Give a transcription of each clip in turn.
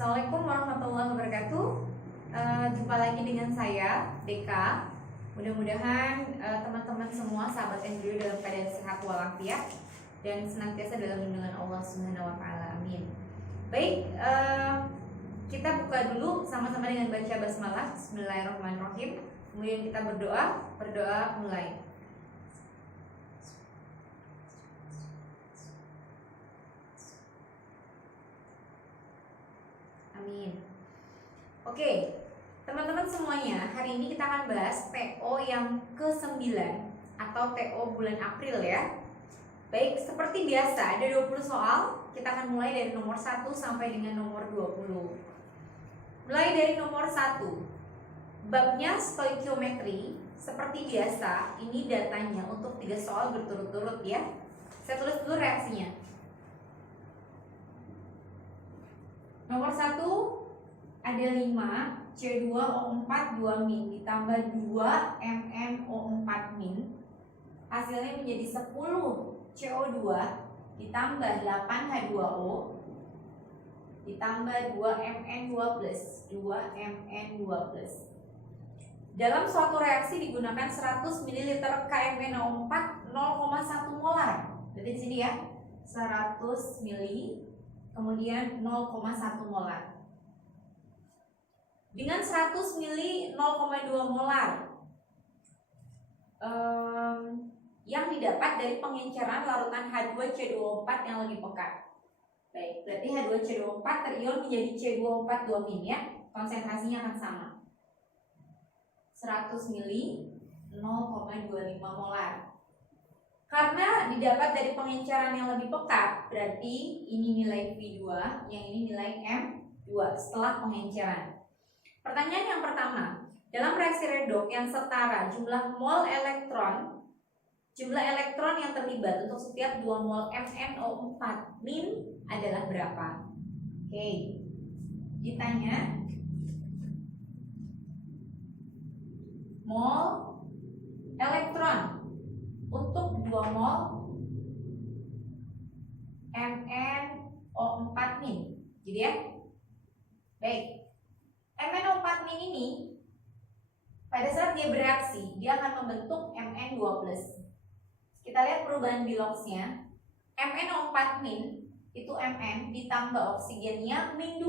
Assalamualaikum warahmatullahi wabarakatuh. Jumpa lagi dengan saya, Deka. Mudah-mudahan teman-teman semua sahabat Embryo dalam keadaan sehat walafiat dan senantiasa dalam lindungan Allah Subhanahu wa taala. Amin. Baik, kita buka dulu sama-sama dengan baca basmalah. Bismillahirrahmanirrahim. Kemudian kita berdoa mulai. Amin. Oke, teman-teman semuanya, hari ini kita akan bahas TO yang ke-9 atau TO bulan April ya. Baik, seperti biasa ada 20 soal. Kita akan mulai dari nomor 1 sampai dengan nomor 20. Mulai dari nomor 1. Babnya stoikiometri. Seperti biasa, ini datanya untuk 3 soal berturut-turut ya. Saya tulis dulu reaksinya. Nomor 1 ada 5 C2O4 2 min ditambah 2 MnO4 min. Hasilnya menjadi 10 CO2 ditambah 8 H2O ditambah 2 Mn2 plus 2 Mn2 plus. Dalam suatu reaksi digunakan 100 ml KMnO4 0,1 molar. Berarti di sini ya 100 ml kemudian 0,1 molar. Dengan 100 ml 0,2 molar yang didapat dari pengenceran larutan H2C2O4 yang lebih pekat. Baik, berarti H2C2O4 terion menjadi C2O4 2 min ya. Konsentrasinya akan sama. 100 ml 0,25 molar. Karena didapat dari pengenceran yang lebih pekat, berarti ini nilai V2, yang ini nilai M2 setelah pengenceran. Pertanyaan yang pertama, dalam reaksi redoks yang setara jumlah mol elektron, jumlah elektron yang terlibat untuk setiap 2 mol MnO4 min adalah berapa? Oke, ditanya mol elektron untuk 2 mol MnO4 min, gitu ya. Baik, MnO4 min ini pada saat dia bereaksi dia akan membentuk Mn2 plus. Kita lihat perubahan biloxnya. MnO4 min itu Mn ditambah oksigennya min 2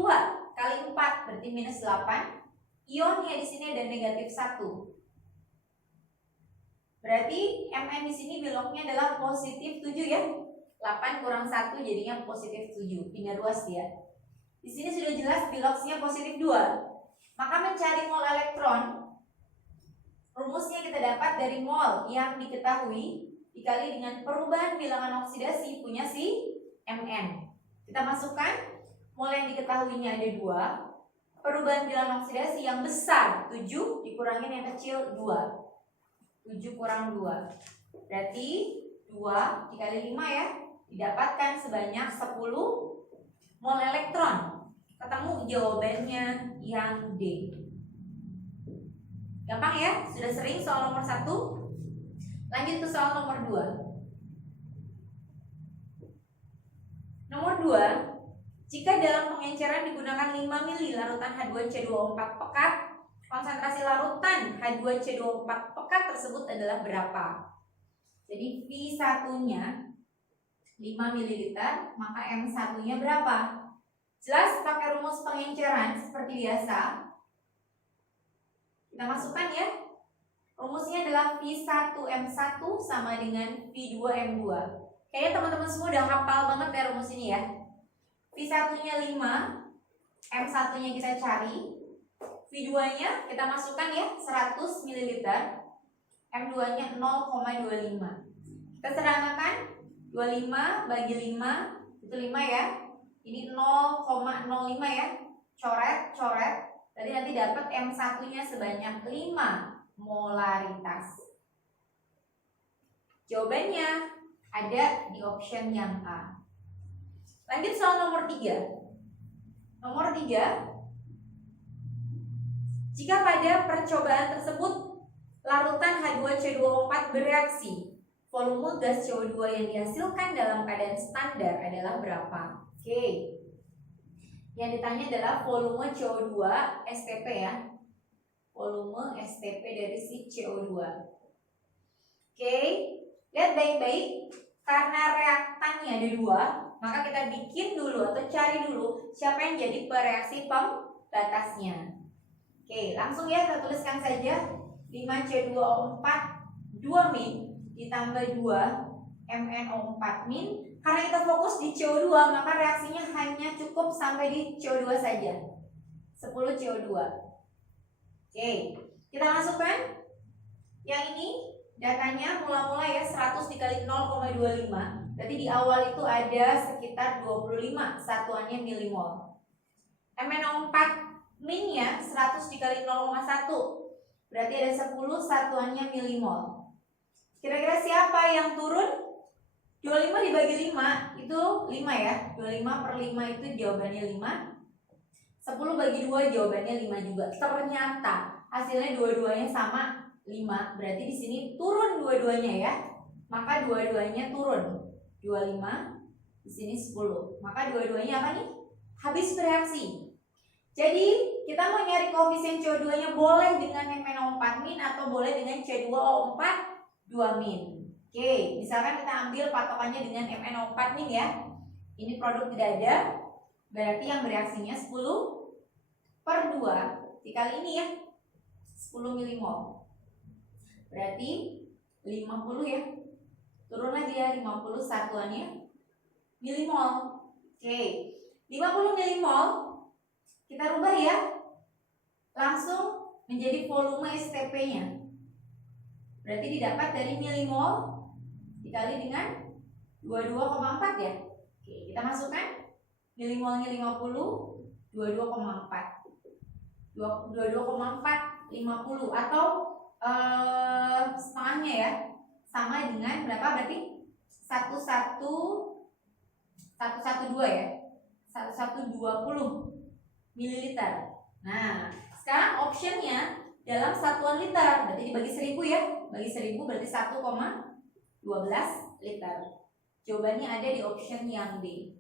kali 4 berarti minus 8. Ionnya di sini ada negatif 1. Berarti Mn di sini beloknya adalah positif 7 ya. 8 kurang 1 jadinya positif 7. Pindah ruas dia. Di sini sudah jelas biloxnya positif 2. Maka mencari mol elektron, rumusnya kita dapat dari mol yang diketahui dikali dengan perubahan bilangan oksidasi punya si Mn. Kita masukkan mol yang diketahuinya ada 2. Perubahan bilangan oksidasi yang besar 7 dikurangin yang kecil 2. 7 kurang 2 berarti 2 dikali 5 ya, didapatkan sebanyak 10 mol elektron. Ketemu jawabannya yang D. Gampang ya, sudah sering soal nomor 1. Lanjut ke soal nomor 2. Nomor 2, jika dalam pengenceran digunakan 5 ml larutan H2C2O4 pekat, konsentrasi larutan H2C2O4 pekat tersebut adalah berapa? Jadi V1-nya 5 ml, maka M1-nya berapa? Jelas pakai rumus pengenceran seperti biasa. Kita masukkan ya. Rumusnya adalah V1M1 sama dengan V2M2. Kayaknya teman-teman semua udah hafal banget ya rumus ini ya. V1-nya 5, M1-nya kita cari. V2-nya kita masukkan ya 100 ml, M2-nya 0,25. Kita sederhanakan 25 bagi 5 itu 5 ya. Ini 0,05 ya. Coret. Tadi nanti dapat M1-nya sebanyak 5 molaritas. Jawabannya ada di option yang A. Lanjut soal nomor 3. Nomor 3, jika pada percobaan tersebut larutan H2C2O4 bereaksi, volume gas CO2 yang dihasilkan dalam keadaan standar adalah berapa? Oke. Yang ditanya adalah volume CO2 STP ya. Volume STP dari si CO2. Oke, lihat baik-baik. Karena reaktannya ada 2, maka kita bikin dulu atau cari dulu siapa yang jadi pereaksi pembatasnya. Oke, langsung ya kita tuliskan saja 5C2O4 2- ditambah 2 MnO4-. Karena kita fokus di CO2, maka reaksinya hanya cukup sampai di CO2 saja. 10 CO2. Oke, kita masukkan yang ini. Datanya mula-mula ya 100 dikali 0,25. Berarti di awal itu ada sekitar 25 satuannya milimol. MnO4 min-nya 100 dikali 0,1. Berarti ada 10 satuannya milimol. Kira-kira siapa yang turun? 25 dibagi 5 itu 5 ya. 25 per 5 itu jawabannya 5. 10 bagi 2 jawabannya 5 juga. Ternyata hasilnya dua-duanya sama 5. Berarti di sini turun dua-duanya ya. Maka dua-duanya turun. 25 di sini 10. Maka dua-duanya apa nih? Habis bereaksi. Jadi kita mau nyari koefisien CO2-nya boleh dengan MnO4- atau boleh dengan C2O4 2-. Oke, misalkan kita ambil patokannya dengan MnO4- ya. Ini produk tidak ada. Berarti yang bereaksinya 10 per 2 dikali ini ya. 10 milimol. Berarti 50 ya. Turun lagi ya 50 satuannya milimol. Oke. 50 milimol kita rubah ya. Langsung menjadi volume STP-nya. Berarti didapat dari milimol dikali dengan 22,4 ya. Oke, kita masukkan milimolnya 50, 22,4. 22,4 50 atau setengahnya ya, sama dengan berapa berarti 112 ya, 1120 mililiter. Nah sekarang optionnya dalam satuan liter, berarti dibagi 1000 ya, bagi 1000 berarti 1,12 liter. Jawabannya ada di option yang D.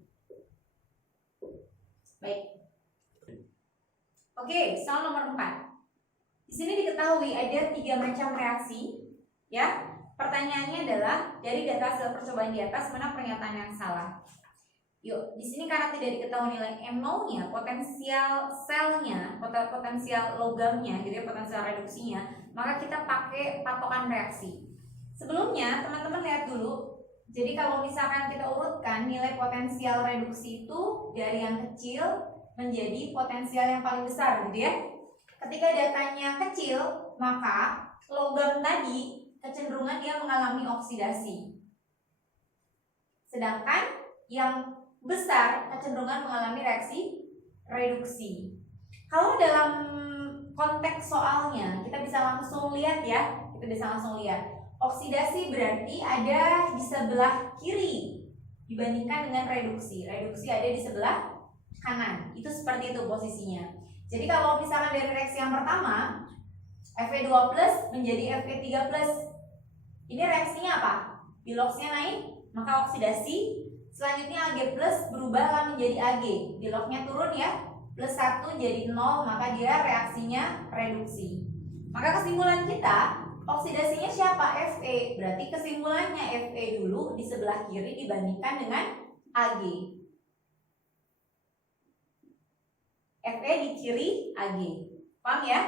Baik. Oke, soal nomor 4. Di sini diketahui ada 3 macam reaksi, ya. Pertanyaannya adalah dari data hasil percobaan di atas mana pernyataan yang salah. Yuk, di sini karena tidak diketahui nilai MO-nya, potensial selnya, potensial logamnya, gitu ya, potensial reduksinya, maka kita pakai patokan reaksi. Sebelumnya, teman-teman lihat dulu. Jadi kalau misalkan kita urutkan nilai potensial reduksi itu dari yang kecil menjadi potensial yang paling besar, gitu ya. Ketika datanya kecil, maka logam tadi kecenderungan dia mengalami oksidasi. Sedangkan yang besar kecenderungan mengalami reaksi reduksi. Kalau dalam konteks soalnya, kita bisa langsung lihat ya. Kita bisa langsung lihat. Oksidasi berarti ada di sebelah kiri dibandingkan dengan reduksi. Reduksi ada di sebelah kanan. Itu seperti itu posisinya. Jadi kalau misalkan dari reaksi yang pertama Fe2+ menjadi Fe3+, ini reaksinya apa? Biloxnya naik, maka oksidasi. Selanjutnya Ag+ berubahlah menjadi Ag. Biloknya turun ya, +1 jadi 0, maka dia reaksinya reduksi. Maka kesimpulan kita, oksidasinya siapa? Fe. Berarti kesimpulannya Fe dulu di sebelah kiri dibandingkan dengan Ag. Fe di kiri Ag. Paham ya?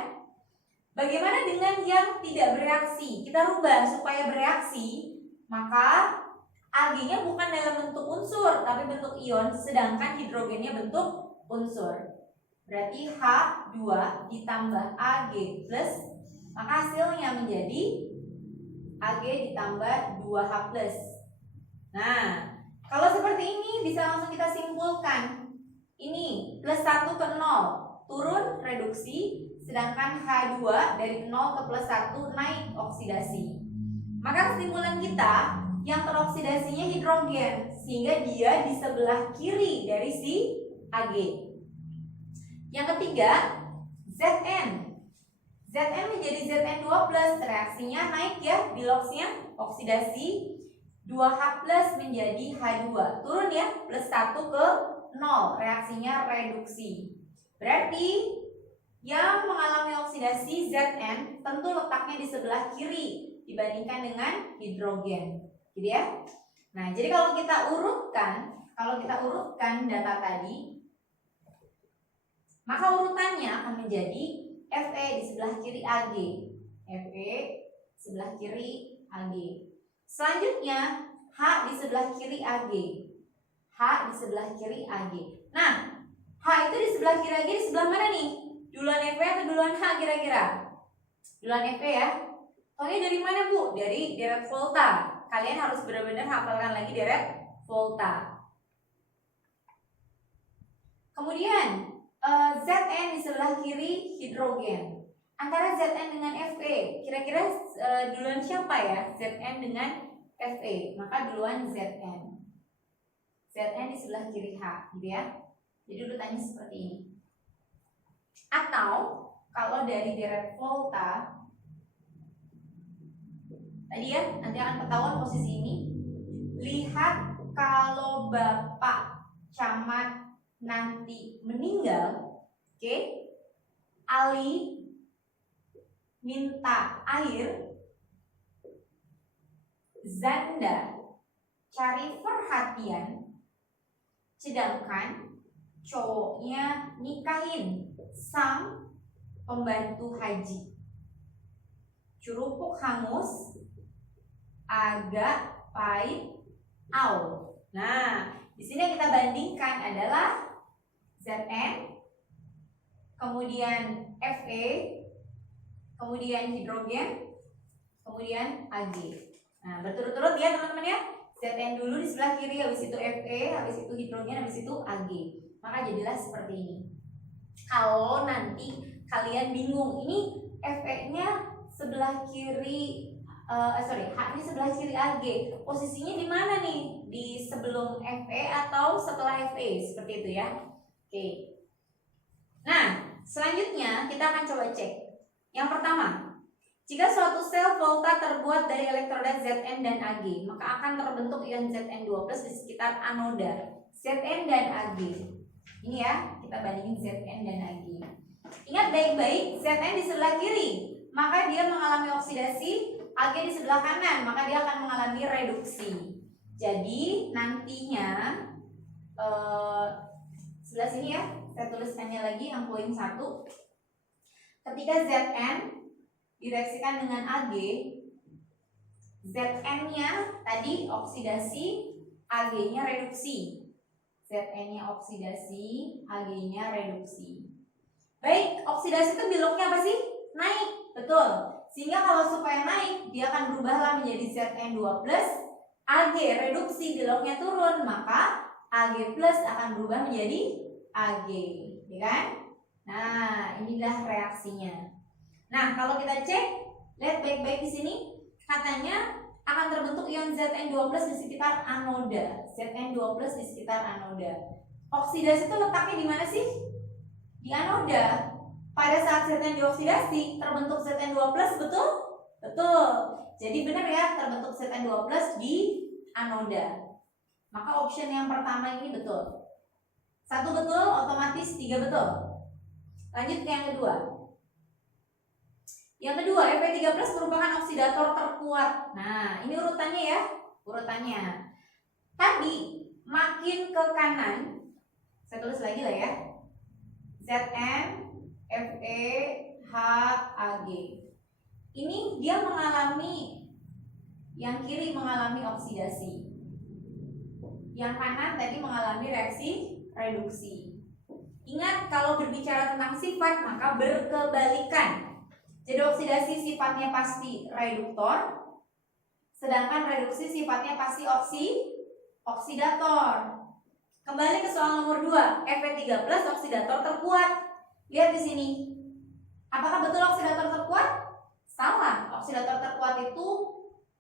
Bagaimana dengan yang tidak bereaksi? Kita rubah supaya bereaksi, maka Ag-nya bukan dalam bentuk unsur, tapi bentuk ion, sedangkan hidrogennya bentuk unsur. Berarti H2 ditambah Ag+, maka hasilnya menjadi Ag ditambah 2H+. Nah, kalau seperti ini bisa langsung kita simpulkan. Ini +1 ke 0 turun reduksi, sedangkan H2 dari 0 ke +1 naik oksidasi. Maka kesimpulan kita yang teroksidasinya hidrogen, sehingga dia di sebelah kiri dari si Ag. Yang ketiga, Zn. Zn menjadi Zn2+, reaksinya naik ya, biloxnya oksidasi. 2H plus menjadi H2. Turun ya, plus 1 ke 0. Reaksinya reduksi. Berarti yang mengalami oksidasi Zn tentu letaknya di sebelah kiri dibandingkan dengan hidrogen. Gitu ya. Nah, jadi kalau kita urutkan data tadi, maka urutannya akan menjadi Fe di sebelah kiri Ag. Fe sebelah kiri Ag. Selanjutnya H di sebelah kiri Ag. H di sebelah kiri Ag. Nah, H itu di sebelah kiri Ag di sebelah mana nih? Duluan Fe atau duluan H kira-kira? Duluan Fe ya. Soalnya dari mana Bu? Dari deret volta. Kalian harus benar-benar hafalkan lagi deret volta. Kemudian Zn di sebelah kiri hidrogen. Antara Zn dengan Fe, kira-kira duluan siapa ya? Zn dengan Fe, maka duluan Zn. Zn di sebelah kiri H, gitu ya. Jadi urutannya seperti ini. Atau kalau dari deret volta tadi ya, nanti akan ketahuan posisi ini. Lihat kalau Bapak Camat nanti meninggal, oke? Ali minta air, Zanda cari perhatian, sedangkan cowoknya nikahin sang pembantu haji. Curupuk hangus, agak pahit, au. Nah, di sini yang kita bandingkan adalah Zn, kemudian Fe, kemudian hidrogen, kemudian Ag. Nah, berturut-turut ya teman-teman ya. Zn dulu di sebelah kiri, habis itu Fe, habis itu hidrogen, habis itu Ag. Maka jadilah seperti ini. Kalau nanti kalian bingung, ini Fe-nya sebelah kiri, H-nya sebelah kiri Ag, posisinya di mana nih? Di sebelum Fe atau setelah Fe? Seperti itu ya. Oke. Nah, selanjutnya kita akan coba cek. Yang pertama, jika suatu sel volta terbuat dari elektroda Zn dan Ag, maka akan terbentuk ion Zn2+ di sekitar anoda. Zn dan Ag. Ini ya, kita bandingin Zn dan Ag. Ingat baik-baik, Zn di sebelah kiri, maka dia mengalami oksidasi. Ag di sebelah kanan, maka dia akan mengalami reduksi. Jadi nantinya sebelah sini ya, saya tuliskannya lagi yang poin 1. Ketika Zn direaksikan dengan Ag, Zn-nya tadi oksidasi, Ag-nya reduksi. Zn-nya oksidasi, Ag-nya reduksi. Baik, oksidasi itu beloknya apa sih? Naik, betul. Sehingga kalau supaya naik, dia akan berubahlah menjadi Zn2+, Ag reduksi, beloknya turun, maka Ag+ akan berubah menjadi Ag, ya kan? Nah, inilah reaksinya. Nah, kalau kita cek, lihat baik-baik di sini, katanya akan terbentuk ion Zn2+ di sekitar anoda. Zn2+ di sekitar anoda. Oksidasi itu letaknya di mana sih? Di anoda. Pada saat Zn dioksidasi, terbentuk Zn2+, betul? Betul. Jadi benar ya, terbentuk Zn2+ di anoda. Maka option yang pertama ini betul. 1 betul, otomatis 3 betul. Lanjut ke yang kedua. Yang kedua, Fe3+ merupakan oksidator terkuat. Nah, ini urutannya ya. Urutannya. Tadi makin ke kanan, saya tulis lagi lah ya. Zn, Fe, H, Ag. Ini dia mengalami, yang kiri mengalami oksidasi, yang kanan tadi mengalami reaksi reduksi. Ingat, kalau berbicara tentang sifat maka berkebalikan. Jadi oksidasi sifatnya pasti reduktor, sedangkan reduksi sifatnya pasti oksidator. Kembali ke soal nomor 2, Fe3+ oksidator terkuat. Lihat di sini. Apakah betul oksidator terkuat? Salah. Oksidator terkuat itu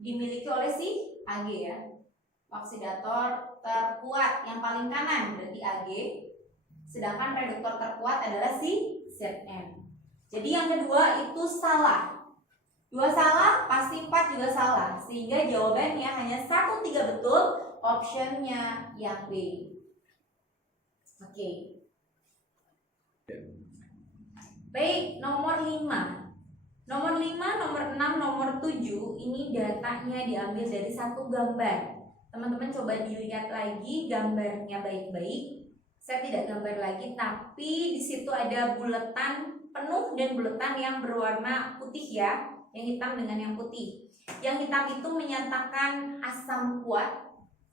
dimiliki oleh si Ag ya. Oksidator terkuat yang paling kanan berarti Ag. Sedangkan reduktor terkuat adalah si Zn. Jadi yang kedua itu salah. 2 salah, pasti 4 juga salah. Sehingga jawabannya hanya 1, 3 betul, optionnya yang B. Oke. Baik, nomor 5. Nomor 5, nomor 6, nomor 7 ini datanya diambil dari satu gambar. Teman-teman coba dilihat lagi gambarnya baik-baik. Saya tidak gambar lagi, tapi di situ ada buletan penuh dan buletan yang berwarna putih ya, yang hitam dengan yang putih. Yang hitam itu menyatakan asam kuat,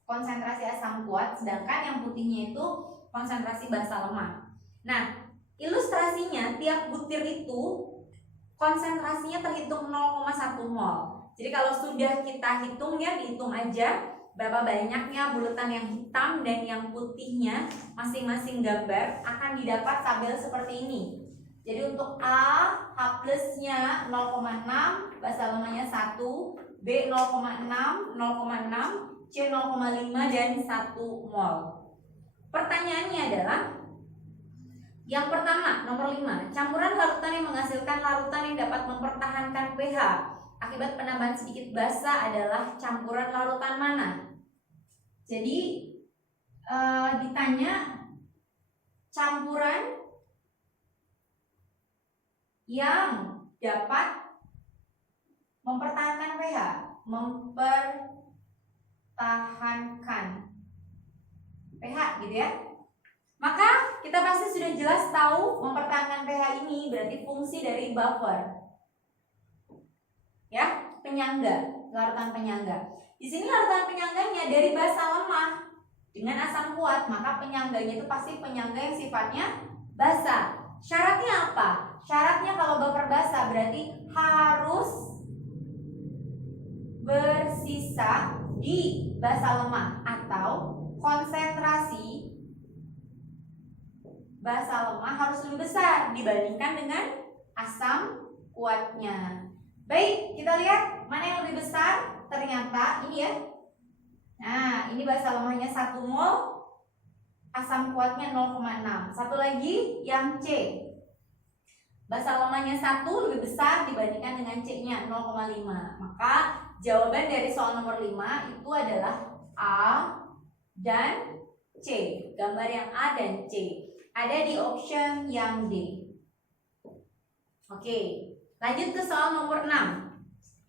konsentrasi asam kuat, sedangkan yang putihnya itu konsentrasi basa lemah. Nah, ilustrasinya tiap butir itu konsentrasinya terhitung 0,1 mol. Jadi kalau sudah kita hitung ya, dihitung aja berapa banyaknya buletan yang hitam dan yang putihnya masing-masing gambar akan didapat tabel seperti ini. Jadi untuk A, H plusnya 0,6, basa lemahnya 1, B 0,6, 0,6, C 0,5 dan 1 mol. Pertanyaannya adalah yang pertama, nomor 5, campuran larutan yang menghasilkan larutan yang dapat mempertahankan pH akibat penambahan sedikit basa adalah campuran larutan mana? Jadi ditanya campuran yang dapat mempertahankan pH, mempertahankan pH gitu ya. Maka kita pasti sudah jelas tahu mempertahankan pH ini berarti fungsi dari buffer. Ya, penyangga, larutan penyangga. Di sini larutan penyangganya dari basa lemah dengan asam kuat, maka penyangganya itu pasti penyangga yang sifatnya basa. Syaratnya apa? Syaratnya kalau buffer basa berarti harus bersisa di basa lemah atau konsentrasi basa lemah harus lebih besar dibandingkan dengan asam kuatnya. Baik, kita lihat mana yang lebih besar. Ternyata ini ya. Nah, ini basa lemahnya 1 mol, asam kuatnya 0,6. Satu lagi yang C. Basa lemahnya 1 lebih besar dibandingkan dengan C-nya 0,5. Maka jawaban dari soal nomor 5 itu adalah A dan C. Gambar yang A dan C ada di option yang D. Oke, lanjut ke soal nomor 6.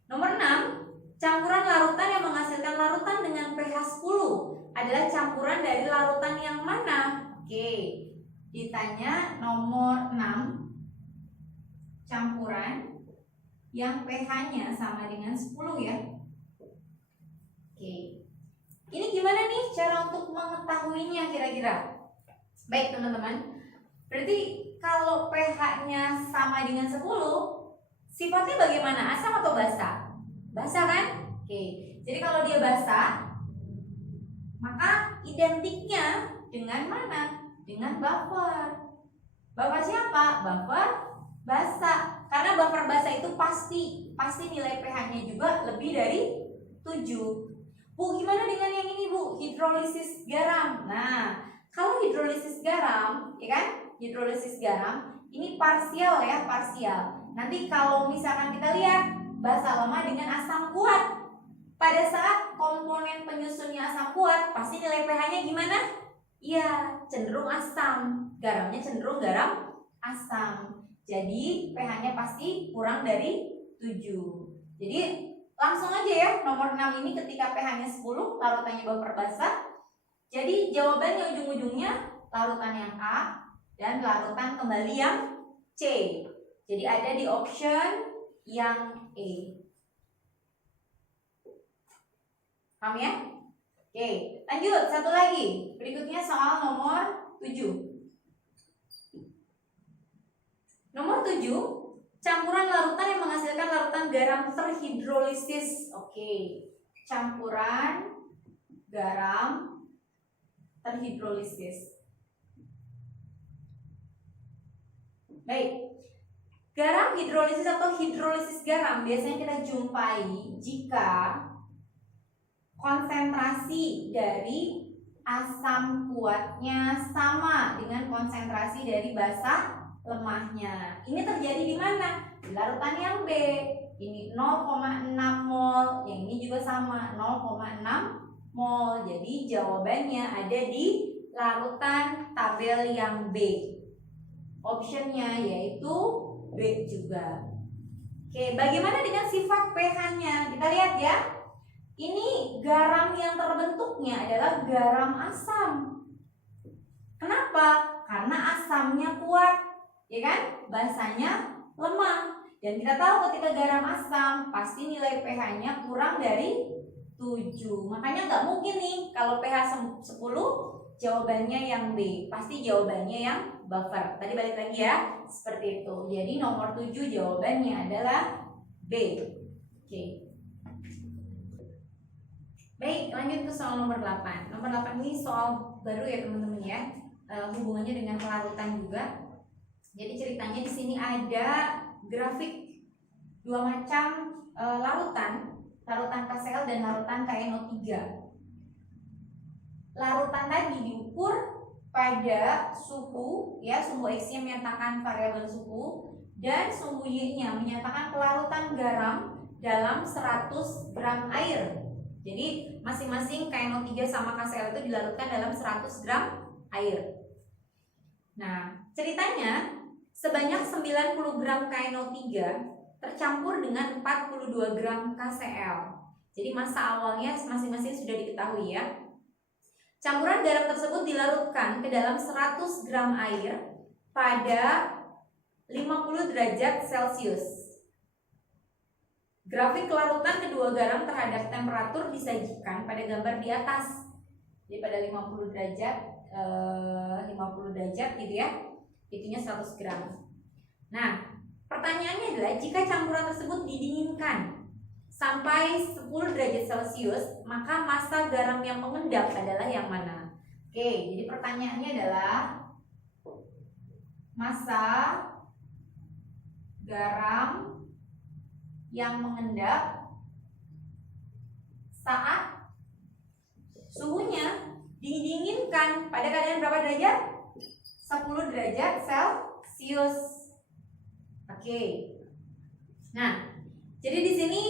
Nomor 6, campuran larutan yang menghasilkan larutan dengan pH 10 adalah campuran dari larutan yang mana? Oke, ditanya nomor 6, campuran yang pH-nya sama dengan 10 ya. Oke, ini gimana nih cara untuk mengetahuinya kira-kira? Baik teman-teman, berarti kalau pH-nya sama dengan 10, sifatnya bagaimana? Asam atau basa? Basa kan? Oke, jadi kalau dia basa, maka identiknya dengan mana? Dengan buffer. Buffer siapa? Buffer basa. Karena buffer basa itu pasti nilai pH-nya juga lebih dari 7. Bu, gimana dengan yang ini Bu? Hidrolisis garam. Nah, kalau hidrolisis garam, ya kan? Hidrolisis garam ini parsial ya, parsial. Nanti kalau misalkan kita lihat basa lemah dengan asam kuat, pada saat komponen penyusunnya asam kuat, pasti nilai pH-nya gimana? Iya, cenderung asam. Garamnya cenderung garam asam. Jadi pH-nya pasti kurang dari 7. Jadi langsung aja ya, nomor 6 ini ketika pH-nya 10, larutannya buffer basa. Jadi jawabannya ujung-ujungnya larutan yang A dan larutan kembali yang C. Jadi ada di option yang E. Paham ya? Oke, lanjut satu lagi. Berikutnya soal nomor 7. Nomor 7, campuran larutan yang menghasilkan larutan garam terhidrolisis. Oke, campuran garam terhidrolisis. Baik, garam hidrolisis atau hidrolisis garam biasanya kita jumpai jika konsentrasi dari asam kuatnya sama dengan konsentrasi dari basa lemahnya. Ini terjadi di mana? Di larutan yang B, Ini 0,6 mol, yang ini juga sama 0,6 mol. Jadi jawabannya ada di larutan tabel yang B. Optionnya yaitu B juga. Oke, bagaimana dengan sifat pH-nya? Kita lihat ya. Ini garam yang terbentuknya adalah garam asam. Kenapa? Karena asamnya kuat, ya kan? Basanya lemah. Dan kita tahu ketika garam asam pasti nilai pH-nya kurang dari 7. Makanya nggak mungkin nih kalau pH 10 jawabannya yang B. Pasti jawabannya yang buffer. Tadi balik lagi ya, seperti itu. Jadi nomor 7 jawabannya adalah B. Oke. Baik, lanjut ke soal nomor 8. Nomor 8 ini soal baru ya teman-teman ya. Hubungannya dengan pelarutan juga. Jadi ceritanya di sini ada grafik dua macam larutan KCl dan larutan KNO3. Larutan tadi diukur pada suhu ya, sumbu X-nya menyatakan variabel suhu dan sumbu Y-nya menyatakan pelarutan garam dalam 100 gram air. Jadi masing-masing KNO3 sama KCl itu dilarutkan dalam 100 gram air. Nah, ceritanya sebanyak 90 gram KNO3 tercampur dengan 42 gram KCl. Jadi massa awalnya masing-masing sudah diketahui ya. Campuran garam tersebut dilarutkan ke dalam 100 gram air pada 50 derajat Celcius. Grafik larutan kedua garam terhadap temperatur disajikan pada gambar di atas. Jadi pada 50 derajat gitu ya. Itunya 100 gram. Nah, pertanyaannya adalah jika campuran tersebut didinginkan sampai 10 derajat Celcius, maka massa garam yang mengendap adalah yang mana? Oke, jadi pertanyaannya adalah massa garam yang mengendap saat suhunya didinginkan pada keadaan berapa derajat? 10 derajat Celcius. Oke. Nah, jadi di sini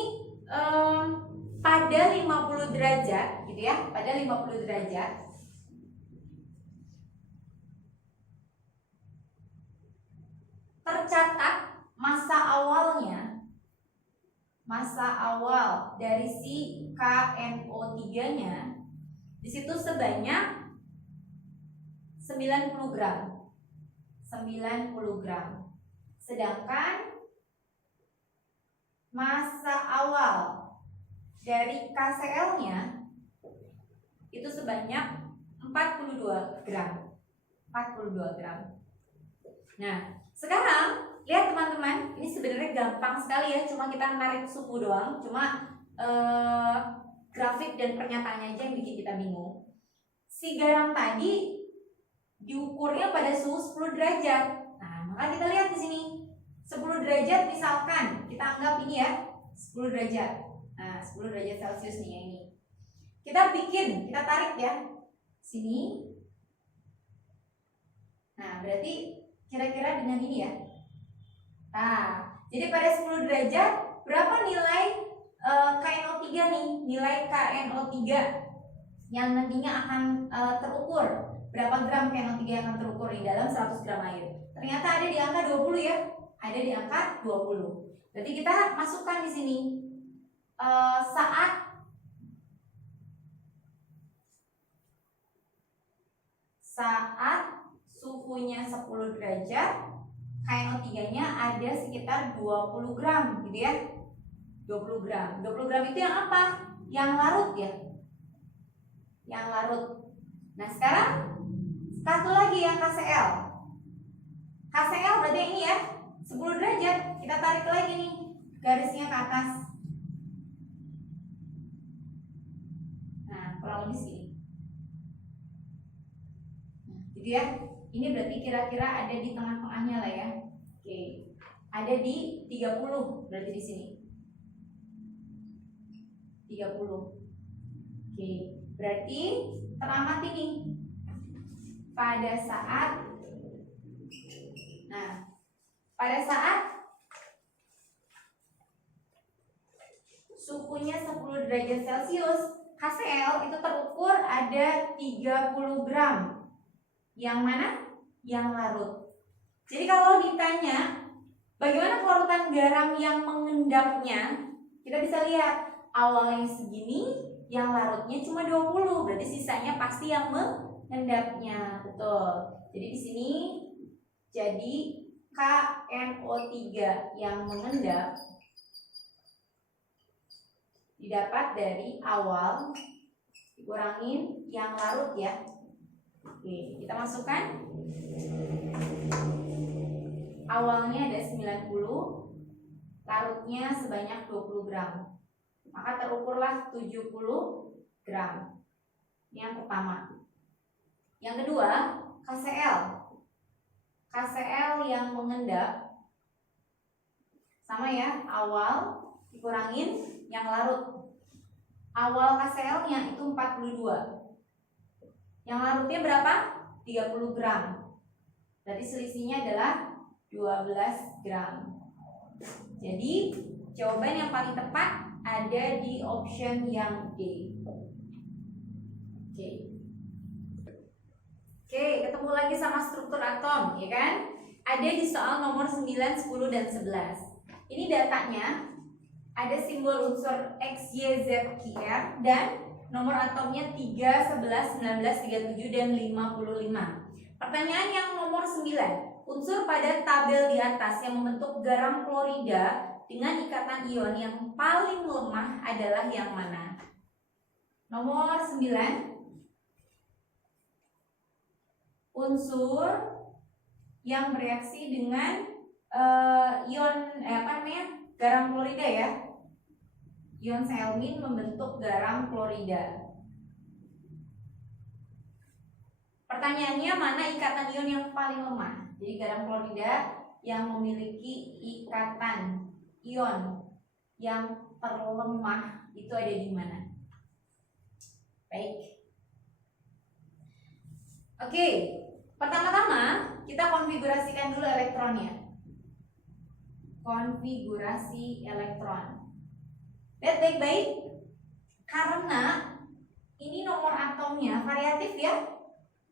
pada 50 derajat gitu ya, pada 50 derajat tercatat massa awal dari si KNO3-nya di situ sebanyak 90 gram. Sedangkan massa awal dari KCl-nya itu sebanyak 42 gram. Nah, sekarang lihat teman-teman, ini sebenarnya gampang sekali ya, cuma kita narik suhu doang, cuma grafik dan pernyataannya aja yang bikin kita bingung. Si garam tadi diukurnya pada suhu 10 derajat. Nah, maka kita lihat di sini 10 derajat misalkan kita anggap ini ya 10 derajat. Nah, 10 derajat Celcius nih ya ini. Kita tarik ya sini. Nah, berarti kira-kira dengan ini ya. Nah, jadi pada 10 derajat berapa nilai KNO3 nih? Nilai KNO3 yang nantinya akan terukur. Berapa gram KNO3 yang akan terukur di dalam 100 gram air? Ternyata ada di angka 20 ya. Ada di angka 20. Berarti kita masukkan di sini saat suhunya 10 derajat, KNO3-nya ada sekitar 20 gram gitu ya. 20 gram. 20 gram itu yang apa? Yang larut ya. Yang larut. Nah, sekarang satu lagi yang KCl. KCl berarti ini ya 10 derajat. Kita tarik lagi nih garisnya ke atas. Nah, kurang lebih segini. Nah, gitu ya. Ini berarti kira-kira ada di tengah-tengahnya lah ya. Oke. Ada di 30 berarti di sini. 30. Oke. Berarti teramati nih. Pada saat suhunya 10 derajat Celcius, KCl itu terukur ada 30 gram. Yang mana? Yang larut. Jadi kalau ditanya bagaimana kelarutan garam yang mengendapnya, kita bisa lihat awalnya segini, yang larutnya cuma 20, berarti sisanya pasti yang mengendapnya. Betul. Jadi di sini jadi KNO3 yang mengendap didapat dari awal dikurangin yang larut ya. Oke, kita masukkan. Awalnya ada 90, larutnya sebanyak 20 gram. Maka terukurlah 70 gram. Ini yang pertama. Yang kedua, KCl. KCl yang mengendap sama ya, awal dikurangin yang larut. Awal KCl-nya itu 42. Yang larutnya berapa? 30 gram. Berarti selisihnya adalah 12 gram. Jadi jawaban yang paling tepat ada di option yang D. Oke, ketemu lagi sama struktur atom, ya kan? Ada di soal nomor 9, 10, dan 11. Ini datanya ada simbol unsur X, Y, Z, Q, R, dan nomor atomnya 3, 11, 19, 37, dan 55. Pertanyaan yang nomor 9. Unsur pada tabel di atas yang membentuk garam klorida dengan ikatan ion yang paling lemah adalah yang mana? Nomor 9. Unsur yang bereaksi dengan ion garam klorida ya. Ion Cl- membentuk garam klorida. Pertanyaannya, mana ikatan ion yang paling lemah? Jadi garam klorida yang memiliki ikatan ion yang terlemah itu ada di mana? Baik. Oke, pertama-tama kita konfigurasikan dulu elektronnya. Konfigurasi elektron. Lihat baik-baik, karena ini nomor atomnya variatif ya.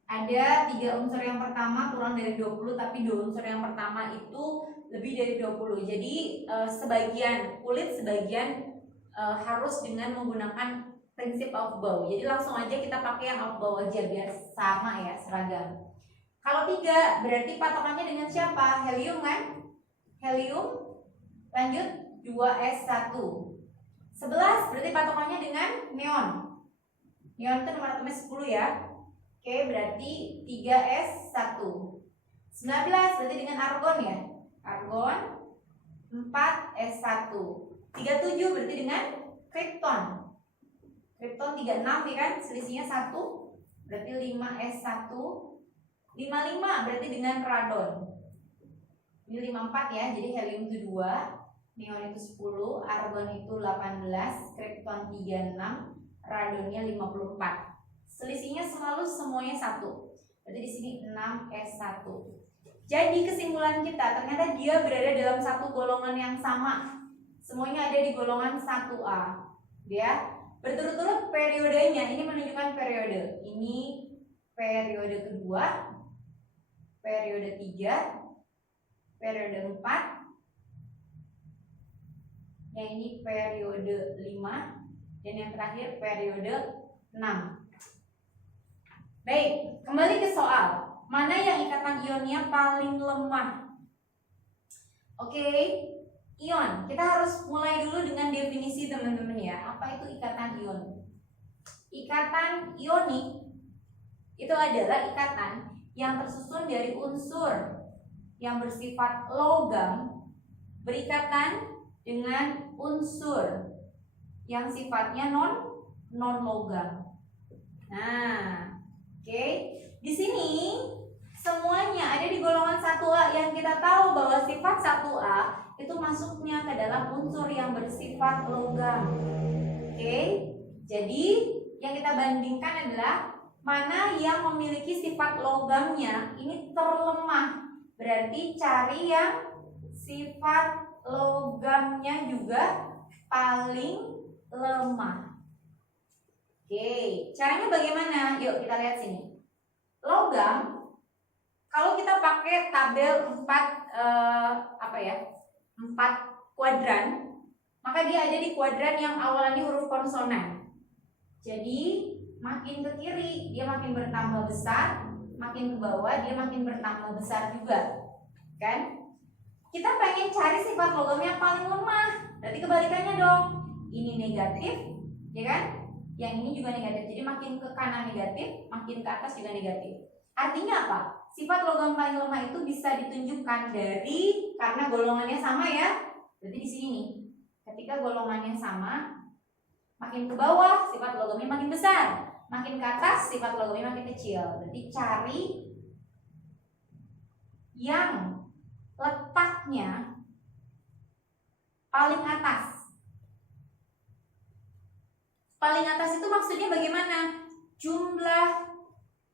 Ada 3 unsur yang pertama kurang dari 20, tapi 2 unsur yang pertama itu lebih dari 20. Jadi sebagian kulit, sebagian harus dengan menggunakan prinsip Aufbau. Jadi langsung aja kita pakai yang Aufbau aja biar sama ya, seragam. Kalau 3 berarti patokannya dengan siapa? Helium kan? Helium. Lanjut 2s1. 11 berarti patokannya dengan neon. Neon itu nomor atomnya 10 ya. Oke, berarti 3s1. 19 berarti dengan argon ya. Argon 4s1. 37 berarti dengan krypton. Krypton 36 ya kan, selisihnya 1. Berarti 5s1. 55 berarti dengan radon. Ini 54 ya, jadi helium itu 2, neon itu 10, argon itu 18, krypton 36, radonnya 54. Selisihnya selalu semuanya 1. Berarti di sini 6s1. Jadi kesimpulan kita ternyata dia berada dalam satu golongan yang sama. Semuanya ada di golongan 1A. Ya. Berturut-turut periodenya, ini menunjukkan periode. Ini periode kedua, periode 3, periode 4. Yang ini periode 5 dan yang terakhir periode 6. Baik, kembali ke soal. Mana yang ikatan ionnya paling lemah? Oke, ion. Kita harus mulai dulu dengan definisi teman-teman ya. Apa itu ikatan ion? Ikatan ionik itu adalah ikatan yang tersusun dari unsur yang bersifat logam berikatan dengan unsur yang sifatnya non logam. Nah, oke, di sini semuanya ada di golongan 1A yang kita tahu bahwa sifat 1A itu masuknya ke dalam unsur yang bersifat logam. Oke, jadi yang kita bandingkan adalah mana yang memiliki sifat logamnya ini terlemah. Berarti cari yang sifat logamnya juga paling lemah. Oke, caranya bagaimana? Yuk kita lihat sini. Logam, kalau kita pakai tabel 4 kuadran, maka dia ada di kuadran yang awalannya huruf konsonan. Jadi makin ke kiri dia makin bertambah besar, makin ke bawah dia makin bertambah besar juga, kan? Kita pengen cari sifat logam yang paling lemah, berarti kebalikannya dong. Ini negatif, ya kan? Yang ini juga negatif. Jadi makin ke kanan negatif, makin ke atas juga negatif. Artinya apa? Sifat logam paling lemah itu bisa ditunjukkan dari, karena golongannya sama ya. Berarti di sini nih. Ketika golongannya sama, makin ke bawah sifat logamnya makin besar, makin ke atas sifat logamnya makin kecil. Berarti cari yang letaknya paling atas. Paling atas itu maksudnya bagaimana? Jumlah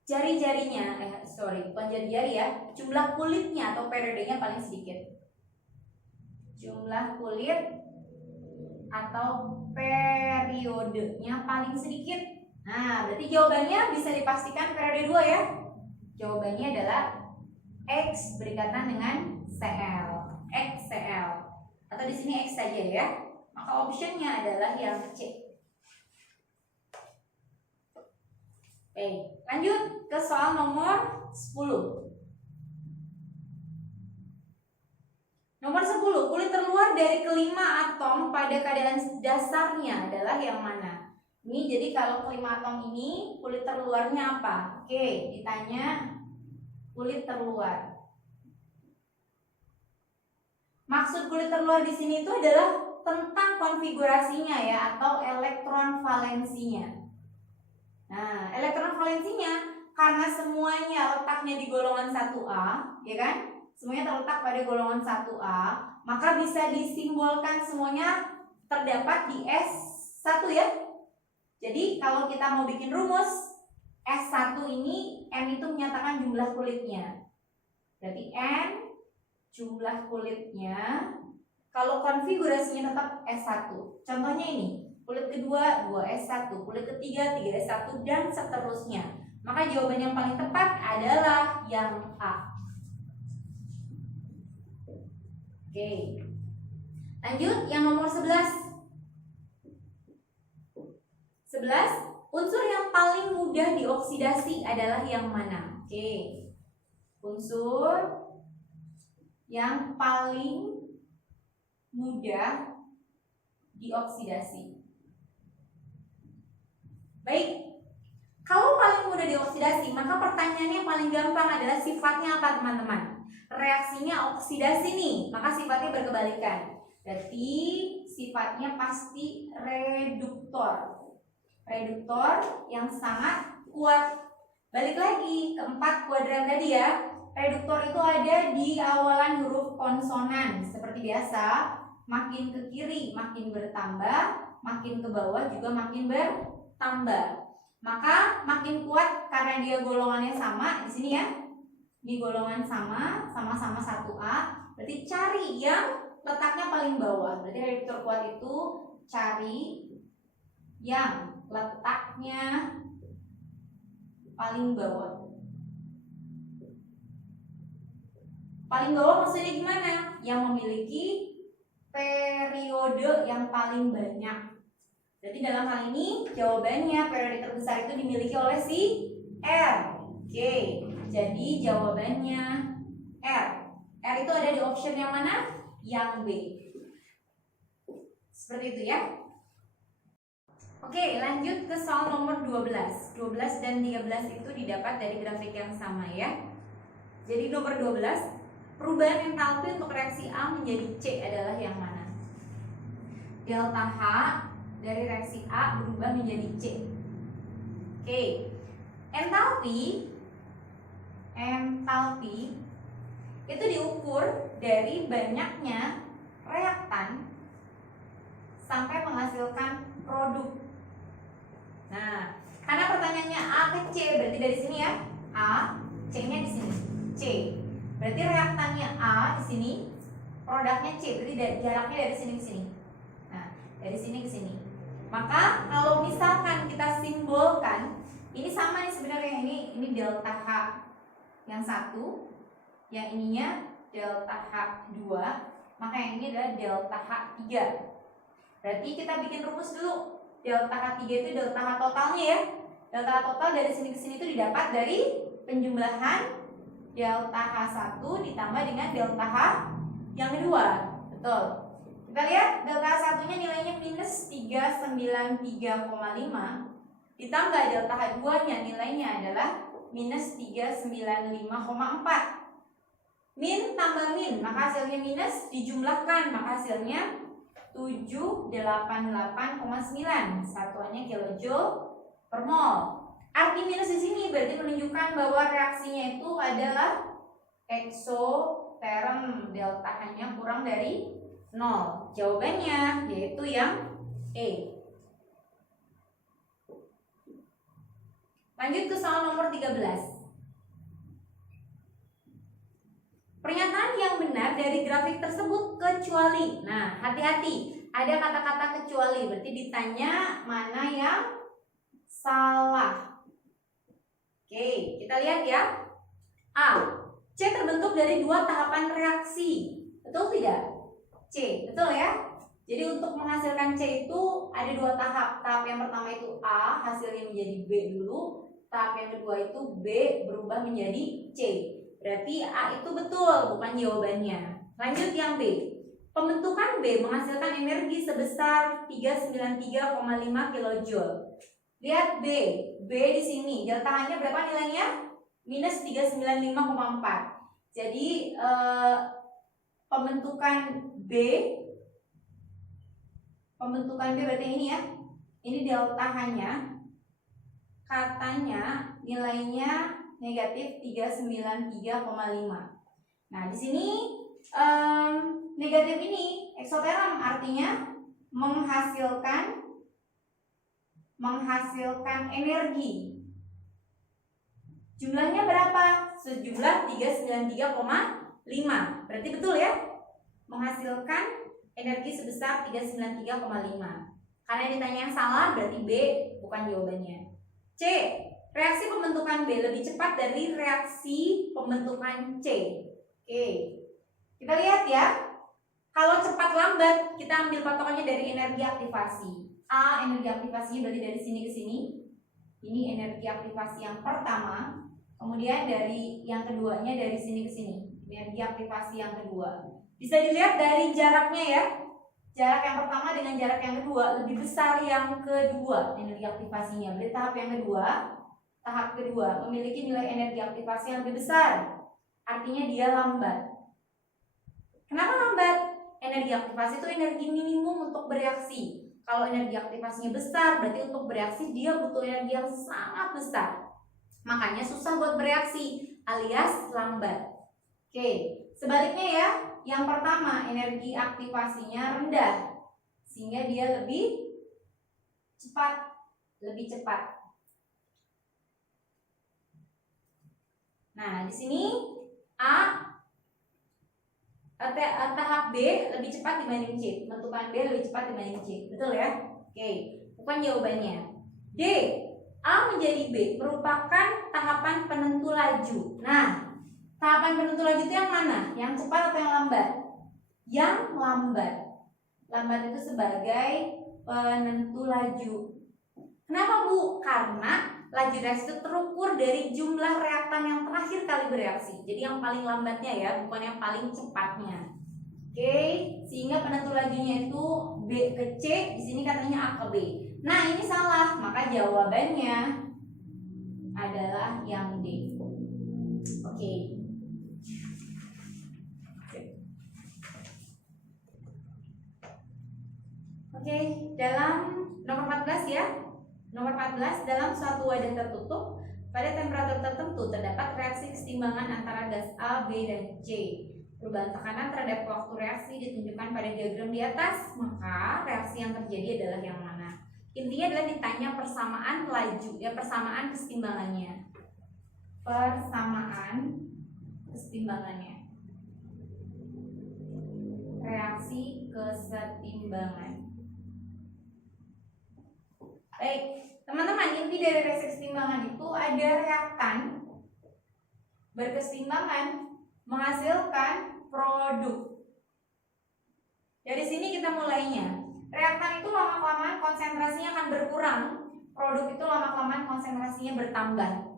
jari-jarinya, bukan jari-jari ya, jumlah kulitnya atau periodenya paling sedikit. Jumlah kulit atau periodenya paling sedikit. Nah, berarti jawabannya bisa dipastikan periode 2 ya. Jawabannya adalah X berikatan dengan Cl. XCl. Atau di sini X saja ya. Maka optionnya adalah yang C. Oke, lanjut ke soal nomor 10. Nomor 10, kulit terluar dari kelima atom pada keadaan dasarnya adalah yang mana? Ini jadi kalau kelima atom ini kulit terluarnya apa? Oke, ditanya kulit terluar. Maksud kulit terluar di sini itu adalah tentang konfigurasinya ya, atau elektron valensinya. Nah, elektron valensinya karena semuanya letaknya di golongan 1A, ya kan? Semuanya terletak pada golongan 1A, maka bisa disimbolkan semuanya terdapat di S1 ya. Jadi kalau kita mau bikin rumus S1 ini, N itu menyatakan jumlah kulitnya. Berarti N jumlah kulitnya. Kalau konfigurasinya tetap S1. Contohnya ini, kulit kedua 2S1, kulit ketiga 3S1 dan seterusnya. Maka jawaban yang paling tepat adalah yang A. Oke. Lanjut yang nomor 11. 11, unsur yang paling mudah dioksidasi adalah yang mana? Oke. Unsur yang paling mudah dioksidasi. Baik, kalau paling mudah dioksidasi, maka pertanyaannya yang paling gampang adalah sifatnya apa teman-teman? Reaksinya oksidasi nih, maka sifatnya berkebalikan. Berarti sifatnya pasti reduktor. Reduktor yang sangat kuat. Balik lagi ke 4 kuadran tadi ya. Reduktor itu ada di awalan huruf konsonan. Seperti biasa, makin ke kiri makin bertambah, makin ke bawah juga makin bertambah. Maka makin kuat karena dia golongannya sama di sini ya. Di golongan sama, sama-sama 1A. Berarti cari yang letaknya paling bawah. Berarti reduktor kuat itu cari yang letaknya paling bawah. Paling bawah maksudnya gimana? Yang memiliki periode yang paling banyak. Jadi dalam hal ini jawabannya periode terbesar itu dimiliki oleh si R. Oke, jadi jawabannya R. R itu ada di option yang mana? Yang B. Seperti itu ya. Oke, lanjut ke soal nomor 12. 12 dan 13 itu didapat dari grafik yang sama ya. Jadi nomor 12, perubahan entalpi untuk reaksi A menjadi C adalah yang mana? Delta H dari reaksi A berubah menjadi C. Oke, entalpi itu diukur dari banyaknya reaktan sampai menghasilkan produk. Nah, karena pertanyaannya A ke C, berarti dari sini ya, A, C-nya di sini, C. Berarti reaktannya A di sini, produknya C, berarti jaraknya dari sini ke sini. Nah, dari sini ke sini. Maka kalau misalkan kita simbolkan, ini sama nih sebenarnya, ini delta H yang satu, yang ininya delta H2, maka yang ini adalah delta H3. Berarti kita bikin rumus dulu. Delta H3 itu delta H totalnya ya. Delta H total dari sini ke sini itu didapat dari penjumlahan delta H1 ditambah dengan delta H yang kedua. Betul. Kita lihat delta H1-nya nilainya minus 393,5 ditambah delta H2-nya nilainya adalah minus 395,4. Min tambah min, maka hasilnya minus, dijumlahkan, maka hasilnya 788,9. Satuannya kilojoule per mol. Arti minus di sini berarti menunjukkan bahwa reaksinya itu adalah eksoterm, delta H-nya kurang dari 0. Jawabannya yaitu yang E. Lanjut ke soal nomor 13. Pernyataan yang benar dari grafik tersebut kecuali. Nah, hati-hati, ada kata-kata kecuali, berarti ditanya mana yang salah. Oke, kita lihat ya. A. C terbentuk dari dua tahapan reaksi. Betul tidak? C, betul ya? Jadi untuk menghasilkan C itu ada dua tahap. Tahap yang pertama itu A, hasilnya menjadi B dulu. Tahap yang kedua itu B berubah menjadi C. Berarti A itu betul, bukan jawabannya. Lanjut yang B. Pembentukan B menghasilkan energi sebesar 393,5 kilojoule. Lihat B. B di sini delta H-nya berapa nilainya? Minus 395,4. Jadi pembentukan B berarti ini ya. Ini delta H-nya katanya nilainya negatif 393,5. Nah, di sini negatif ini eksoterm, artinya menghasilkan energi. Jumlahnya berapa? Sejumlah 393,5. Berarti betul ya? Menghasilkan energi sebesar 393,5. Karena ditanya yang salah berarti B bukan jawabannya. C. Reaksi pembentukan B lebih cepat dari reaksi pembentukan C. Oke. Kita lihat ya. Kalau cepat lambat, kita ambil patokannya dari energi aktivasi. A, energi aktivasinya berarti dari sini ke sini. Ini energi aktivasi yang pertama. Kemudian dari yang keduanya dari sini ke sini. Energi aktivasi yang kedua. Bisa dilihat dari jaraknya ya. Jarak yang pertama dengan jarak yang kedua lebih besar yang kedua energi aktivasinya. Berarti tahap kedua memiliki nilai energi aktivasi yang lebih besar. Artinya dia lambat. Kenapa lambat? Energi aktivasi itu energi minimum untuk bereaksi. Kalau energi aktivasinya besar, berarti untuk bereaksi dia butuh energi yang sangat besar. Makanya susah buat bereaksi, alias lambat. Oke, sebaliknya ya, yang pertama energi aktivasinya rendah, sehingga dia lebih cepat. Nah, di sini tahap B lebih cepat dibanding C. Pembentukan B lebih cepat dibanding C. Betul ya? Oke, bukan jawabannya. D. A menjadi B merupakan tahapan penentu laju. Nah, tahapan penentu laju itu yang mana? Yang cepat atau yang lambat? Yang lambat. Lambat itu sebagai penentu laju. Kenapa Bu? Karena laju reaksi itu terukur dari jumlah reaktan yang terakhir kali bereaksi. Jadi yang paling lambatnya ya, bukan yang paling cepatnya. Oke, sehingga penentu lajunya itu B ke C, di sini katanya A ke B. Nah, ini salah, maka jawabannya adalah yang D. Oke. Oke, dalam nomor 14 ya. Nomor 14, dalam suatu wadah tertutup pada temperatur tertentu terdapat reaksi keseimbangan antara gas A, B, dan C. Perubahan tekanan terhadap waktu reaksi ditunjukkan pada diagram di atas. Maka reaksi yang terjadi adalah yang mana? Intinya adalah ditanya persamaan laju, ya, persamaan keseimbangannya. Reaksi kesetimbangan. inti dari reaksi kesetimbangan itu ada reaktan berkesetimbangan menghasilkan produk. Dari sini kita mulainya. Reaktan itu lama-kelamaan konsentrasinya akan berkurang, produk itu lama-kelamaan konsentrasinya bertambah.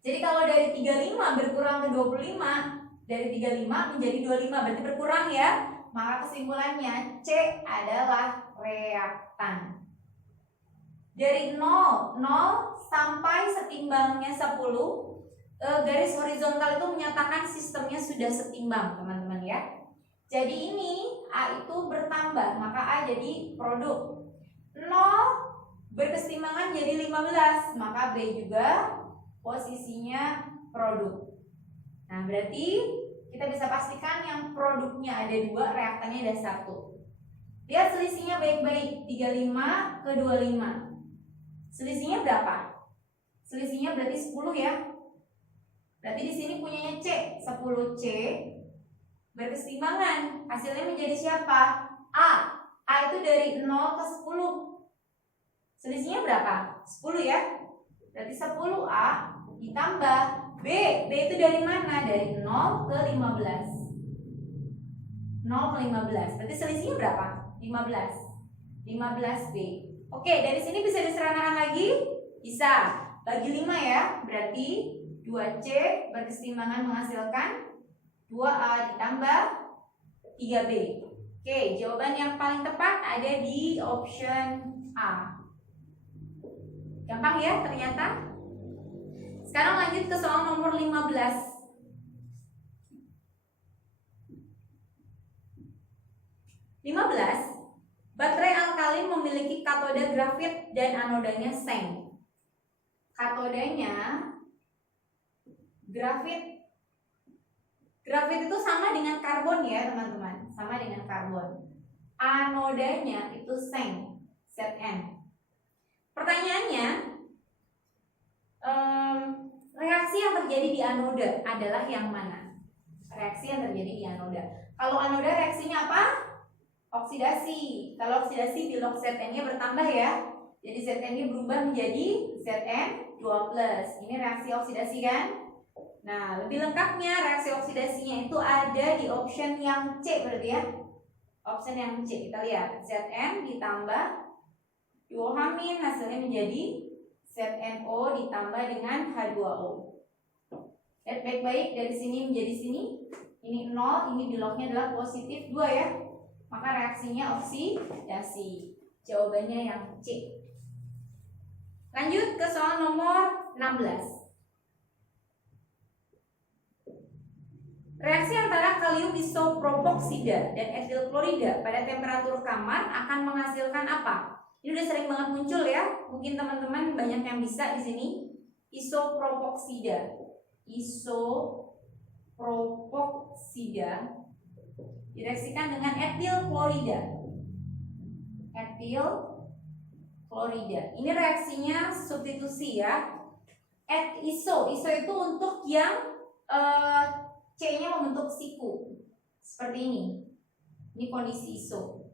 Jadi kalau dari 35 berkurang ke 25, dari 35 menjadi 25 berarti berkurang ya. Maka kesimpulannya C adalah reaktan. Dari 0 sampai setimbangnya 10, garis horizontal itu menyatakan sistemnya sudah setimbang, teman-teman ya. Jadi ini A itu bertambah, maka A jadi produk. 0 berkesetimbangan jadi 15, maka B juga posisinya produk. Nah, berarti kita bisa pastikan yang produknya ada 2, reaktannya ada 1. Lihat selisihnya baik-baik, 35 ke 25. Selisihnya berapa? Selisihnya berarti 10 ya. Berarti di sini punyanya C, 10C berkesetimbangan. Hasilnya menjadi siapa? A. A itu dari 0 ke 10. Selisihnya berapa? 10 ya. Berarti 10A ditambah B. B itu dari mana? Dari 0 ke 15. 0 ke 15. Berarti selisihnya berapa? 15. 15B. Oke, dari sini bisa disederhanakan lagi? Bisa. Bagi 5 ya. Berarti 2C berkesetimbangan menghasilkan 2A ditambah 3B. Oke, jawaban yang paling tepat ada di option A. Gampang ya ternyata. Sekarang lanjut ke soal nomor 15. Baterai alkalin memiliki katoda grafit dan anodanya seng. Katodanya grafit. Grafit itu sama dengan karbon ya teman-teman, sama dengan karbon. Anodanya itu seng, Zn. Pertanyaannya, reaksi yang terjadi di anoda adalah yang mana? Reaksi yang terjadi di anoda. Kalau anoda reaksinya apa? Oksidasi. Kalau oksidasi bilok Zn-nya bertambah ya. Jadi Zn-nya berubah menjadi Zn2+. Ini reaksi oksidasi kan? Nah, lebih lengkapnya reaksi oksidasinya itu ada di option yang C berarti ya. Option yang C, kita lihat Zn ditambah 2H- hasilnya menjadi ZnO ditambah dengan H2O. Lihat baik-baik dari sini menjadi sini. Ini 0, ini biloknya adalah positif 2 ya. Maka reaksinya oksidasi. Jawabannya yang C. Lanjut ke soal nomor 16. Reaksi antara kalium isopropoksida dan etil klorida pada temperatur kamar akan menghasilkan apa? Ini udah sering banget muncul ya. Mungkin teman-teman banyak yang bisa di sini. Isopropoksida. Isopropoksida direaksikan dengan etil klorida. Etil klorida. Ini reaksinya substitusi ya. Iso itu untuk yang C-nya membentuk siku. Seperti ini. Ini kondisi iso.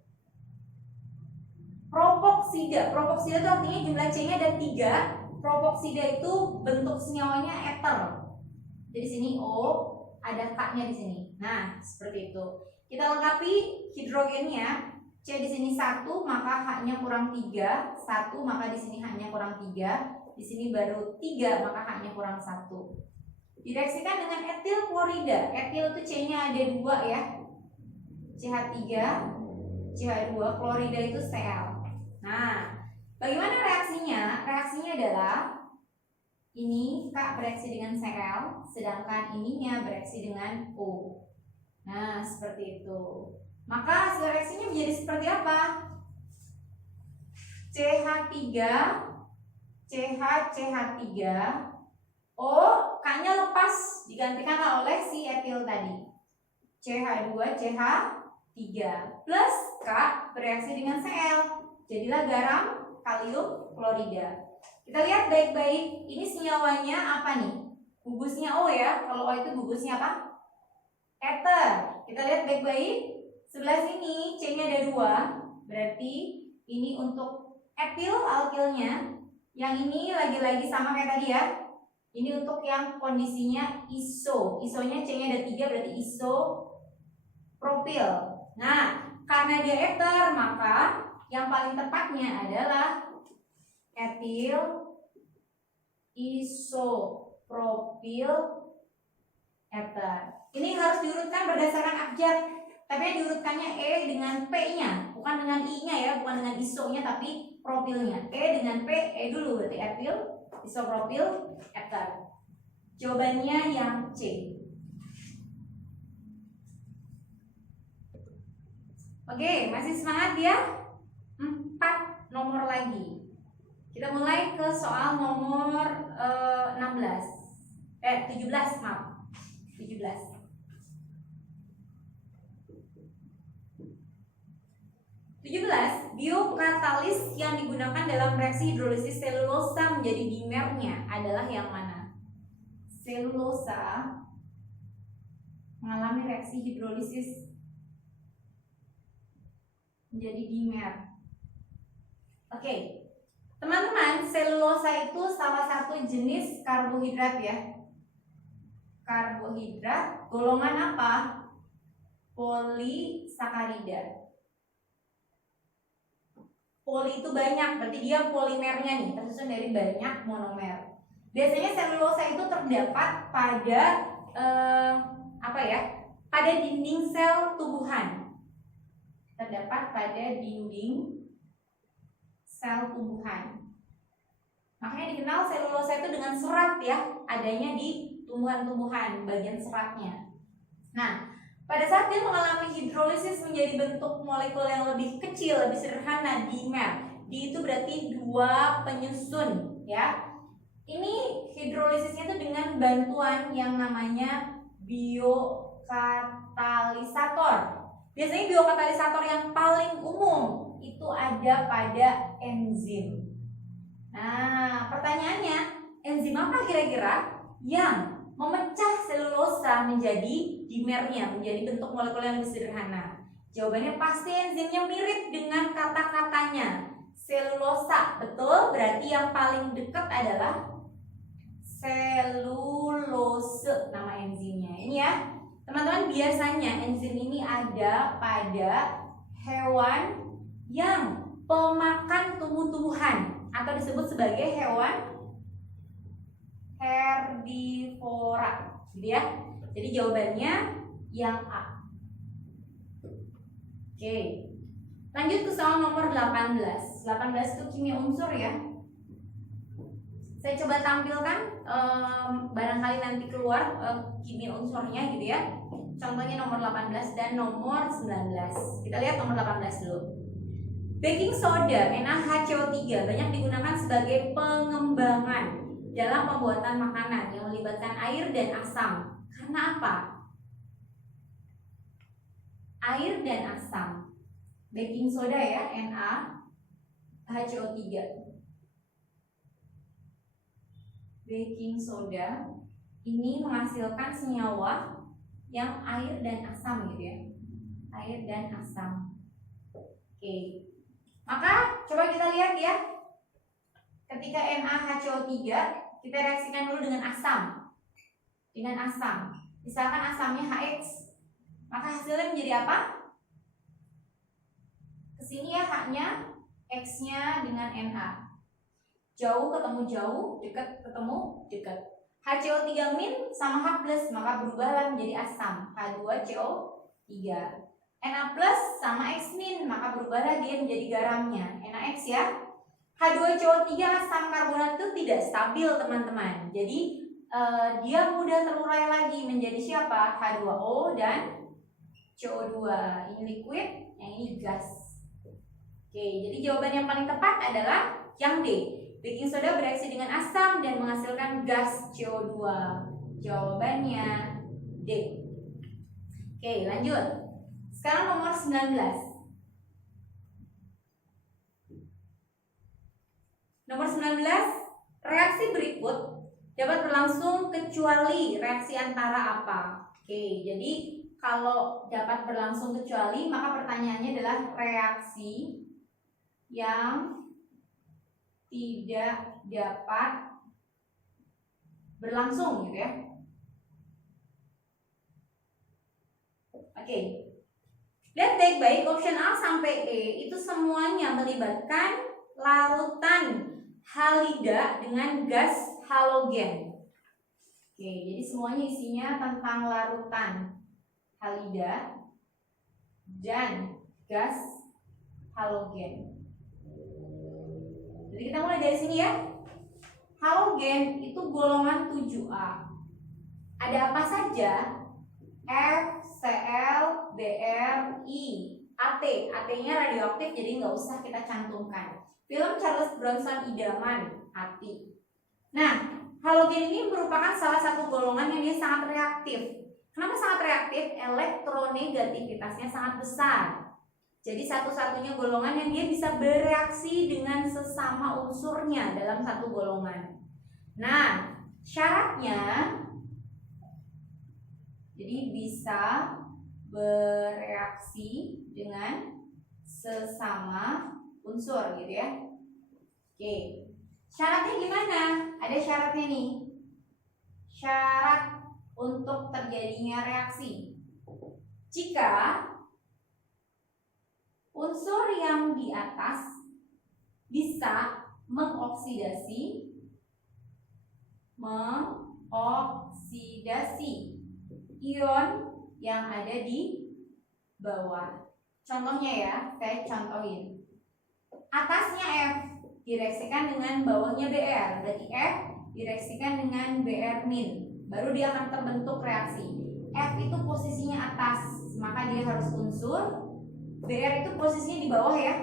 Propoksida. Propoksida itu artinya jumlah C-nya ada 3. Propoksida itu bentuk senyawanya eter. Jadi sini O, ada K-nya di sini. Nah, seperti itu. Kita lengkapi hidrogennya. C di sini 1, maka H-nya kurang 3. 1, maka di sini H-nya kurang 3. Di sini baru 3, maka H-nya kurang 1. Direaksikan dengan etil klorida. Etil itu C-nya ada 2 ya. CH3, CH2, klorida itu Cl. Nah, bagaimana reaksinya? Reaksinya adalah ini K bereaksi dengan Cl, sedangkan ininya bereaksi dengan O. Nah, seperti itu. Maka hasil reaksinya menjadi seperti apa? CH3, CH3, O, K-nya lepas digantikan oleh si etil tadi. CH2, CH3 plus K bereaksi dengan Cl. Jadilah garam kalium klorida. Kita lihat baik-baik. Ini senyawanya apa nih? Gugusnya O ya. Kalau O itu gugusnya apa? Ether. Kita lihat baik-baik. Sebelah sini C-nya ada 2. Berarti ini untuk etil alkilnya. Yang ini lagi-lagi sama kayak tadi ya. Ini untuk yang kondisinya iso. Isonya C-nya ada 3, berarti isopropil. Nah, karena dia ether, maka yang paling tepatnya adalah etil isopropil ether. Ini harus diurutkan berdasarkan abjad, tapi diurutkannya E dengan P-nya, bukan dengan I-nya ya, bukan dengan isonya, tapi propilnya. E dengan P, E dulu berarti etil isopropil ether. Jawabannya yang C. Oke, masih semangat ya? 4 nomor lagi. Kita mulai ke soal nomor 17, maaf. 17. Biokatalis yang digunakan dalam reaksi hidrolisis selulosa menjadi dimernya adalah yang mana? Selulosa mengalami reaksi hidrolisis menjadi dimer. Oke, teman-teman, selulosa itu salah satu jenis karbohidrat ya. Karbohidrat golongan apa? Polisakarida. Poli itu banyak, berarti dia polimernya nih, tersusun dari banyak monomer. Biasanya selulosa itu terdapat pada pada dinding sel tubuhan. Terdapat pada dinding sel tubuhan. Makanya dikenal selulosa itu dengan serat ya, adanya di tumbuhan-tumbuhan, bagian seratnya. Nah, pada saat dia mengalami hidrolisis menjadi bentuk molekul yang lebih kecil, lebih sederhana, dimer. Di itu berarti 2 penyusun ya. Ini hidrolisisnya itu dengan bantuan yang namanya biokatalisator. Biasanya biokatalisator yang paling umum itu ada pada enzim. Nah, pertanyaannya, enzim apa kira-kira yang memecah selulosa menjadi dimernya, menjadi bentuk molekul yang lebih sederhana? Jawabannya pasti enzimnya mirip dengan kata-katanya. Selulosa, betul, berarti yang paling dekat adalah selulose nama enzimnya. Ini ya, teman-teman, biasanya enzim ini ada pada hewan yang pemakan tumbuh-tumbuhan atau disebut sebagai hewan herbivora, gitu ya. Jadi jawabannya yang A. Oke. Lanjut ke soal nomor 18. 18 itu kimia unsur ya. Saya coba tampilkan barangkali nanti keluar kimia unsurnya gitu ya. Contohnya nomor 18 dan nomor 19. Kita lihat nomor 18 dulu. Baking soda NaHCO3 banyak digunakan sebagai pengembangan dalam pembuatan makanan yang melibatkan air dan asam. Karena apa? Air dan asam. Baking soda ya, NaHCO3. Baking soda ini menghasilkan senyawa yang air dan asam gitu ya. Air dan asam. Oke. Maka coba kita lihat ya. Ketika NaHCO3 kita reaksikan dulu dengan asam. Dengan asam. Misalkan asamnya HX. Maka hasilnya menjadi apa? Kesini ya H-nya, X-nya dengan Na. Jauh ketemu jauh, dekat ketemu dekat. HCO3 min sama H plus, maka berubahlah menjadi asam, H2CO3. Na plus sama X min, maka berubahlah dia menjadi garamnya, NaX ya. H2CO3 asam karbonat itu tidak stabil teman-teman. Jadi dia mudah terurai lagi menjadi siapa? H2O dan CO2. Ini liquid, yang ini gas. Oke, jadi jawaban yang paling tepat adalah yang D. Baking soda bereaksi dengan asam dan menghasilkan gas CO2. Jawabannya D. Oke, lanjut. Sekarang nomor 19. Nomor 19, reaksi berikut dapat berlangsung kecuali reaksi antara apa? Oke, jadi kalau dapat berlangsung kecuali, maka pertanyaannya adalah reaksi yang tidak dapat berlangsung gitu ya. Oke. Lihat baik-baik, option A sampai E itu semuanya melibatkan larutan halida dengan gas halogen. Oke, jadi semuanya isinya tentang larutan halida dan gas halogen. Jadi kita mulai dari sini ya. Halogen itu golongan 7A. Ada apa saja? F, Cl, Br, I, At. At-nya radioaktif jadi nggak usah kita cantumkan. Film Charles Bronson idaman, Ati. Nah, halogen ini merupakan salah satu golongan yang dia sangat reaktif. Kenapa sangat reaktif? Elektronegativitasnya sangat besar. Jadi satu-satunya golongan yang dia bisa bereaksi dengan sesama unsurnya dalam satu golongan. Nah, syaratnya jadi bisa bereaksi dengan sesama unsur gitu ya. Oke. Syaratnya gimana? Ada syaratnya nih. Syarat untuk terjadinya reaksi. Jika unsur yang di atas bisa mengoksidasi ion yang ada di bawah. Contohnya ya, saya contohin. Atasnya F direaksikan dengan bawahnya Br, berarti F direaksikan dengan Br-, baru dia akan terbentuk reaksi. F itu posisinya atas, maka dia harus unsur. Br itu posisinya di bawah ya,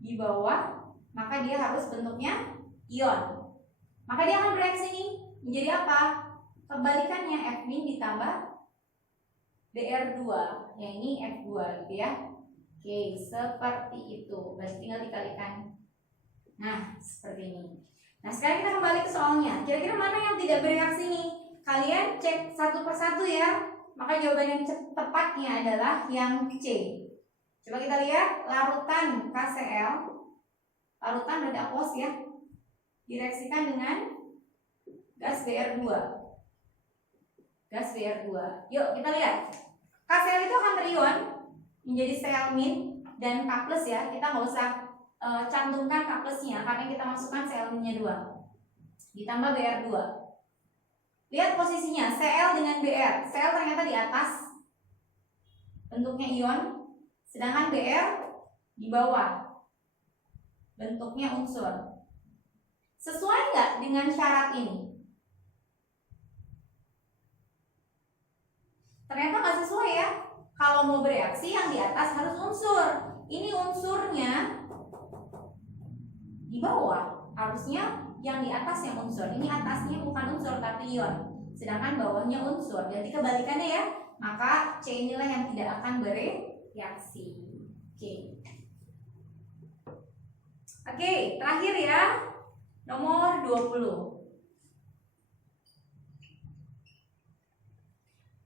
di bawah, maka dia harus bentuknya ion. Maka dia akan bereaksi nih menjadi apa? Kebalikannya, F- ditambah Br2, yang ini F2 gitu ya. Oke, seperti itu. Berarti tinggal dikalikan. Nah, seperti ini. Nah, sekarang kita kembali ke soalnya. Kira-kira mana yang tidak bereaksi nih? Kalian cek satu persatu ya. Maka jawaban yang tepatnya adalah yang C. Coba kita lihat larutan KCl. Larutan berarti aqueous ya. Direaksikan dengan gas Br2. Gas Br2. Yuk kita lihat. KCl itu akan berion menjadi Cl- dan K+ ya. Kita nggak usah cantumkan K+-nya karena kita masukkan Cl-nya 2. Ditambah Br2. Lihat posisinya Cl dengan Br. Cl ternyata di atas, bentuknya ion, sedangkan Br di bawah, bentuknya unsur. Sesuai nggak dengan syarat ini? Ternyata nggak sesuai ya. Kalau mau bereaksi yang di atas harus unsur. Ini unsurnya di bawah. Harusnya yang di atas yang unsur. Ini atasnya bukan unsur tapi ion. Sedangkan bawahnya unsur. Jadi kebalikannya ya. Maka C inilah yang tidak akan bereaksi. Oke, terakhir ya. Nomor 20.